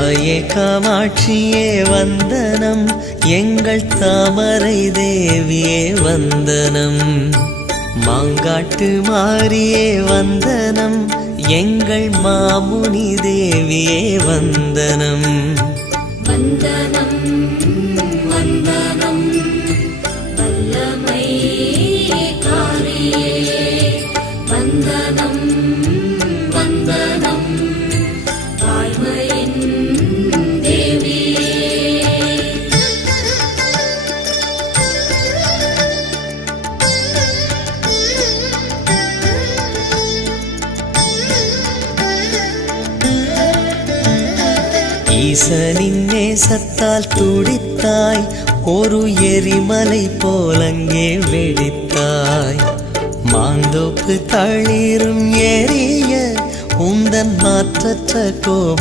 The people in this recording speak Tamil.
தாயே காமாட்சியே வந்தனம், எங்கள் தாமரை தேவியே வந்தனம். மாங்காட்டு மாரியே வந்தனம், எங்கள் மாமுனி தேவியே வந்தனம். வந்தனம் வந்தனம் வல்லமை காரியே, வந்தனம் வந்தனம் வாய்மையின் தேவியே. ஈசனின் நேசத்தால் துடித்தாய், ஒரு எரிமலை போலங்கே வெடித்தாய். மாந்தோப்பு தளிரும் எரிய உந்தன் மாற்றற்ற கோபத்தை